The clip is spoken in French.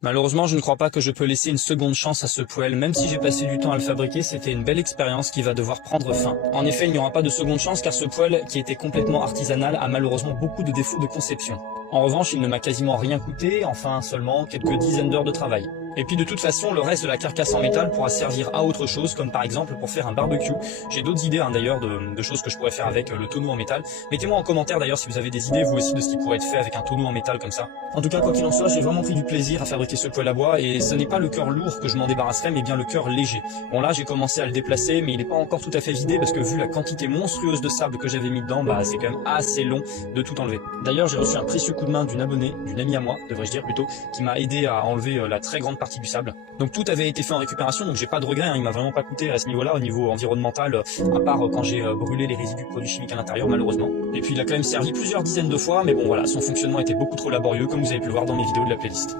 Malheureusement, je ne crois pas que je peux laisser une seconde chance à ce poêle. Même si j'ai passé du temps à le fabriquer, c'était une belle expérience qui va devoir prendre fin. En effet, il n'y aura pas de seconde chance car ce poêle, qui était complètement artisanal, a malheureusement beaucoup de défauts de conception. En revanche, il ne m'a quasiment rien coûté, enfin seulement quelques dizaines d'heures de travail. Et puis de toute façon, le reste de la carcasse en métal pourra servir à autre chose, comme par exemple pour faire un barbecue. J'ai d'autres idées d'ailleurs de choses que je pourrais faire avec le tonneau en métal. Mettez-moi en commentaire d'ailleurs si vous avez des idées vous aussi de ce qui pourrait être fait avec un tonneau en métal comme ça. En tout cas, quoi qu'il en soit, j'ai vraiment pris du plaisir à fabriquer ce poêle à bois et ce n'est pas le cœur lourd que je m'en débarrasserai, mais bien le cœur léger. Bon là, j'ai commencé à le déplacer, mais il n'est pas encore tout à fait vidé parce que vu la quantité monstrueuse de sable que j'avais mis dedans, bah c'est quand même assez long de tout enlever. D'ailleurs, j'ai reçu un précieux coup de main d'une abonnée, d'une amie à moi, devrais-je dire plutôt, qui m'a aidé à enlever la très grande partie du sable. Donc tout avait été fait en récupération, donc j'ai pas de regrets, il m'a vraiment pas coûté à ce niveau-là, au niveau environnemental, à part quand j'ai brûlé les résidus de produits chimiques à l'intérieur malheureusement. Et puis il a quand même servi plusieurs dizaines de fois, mais bon voilà, son fonctionnement était beaucoup trop laborieux, comme vous avez pu le voir dans mes vidéos de la playlist.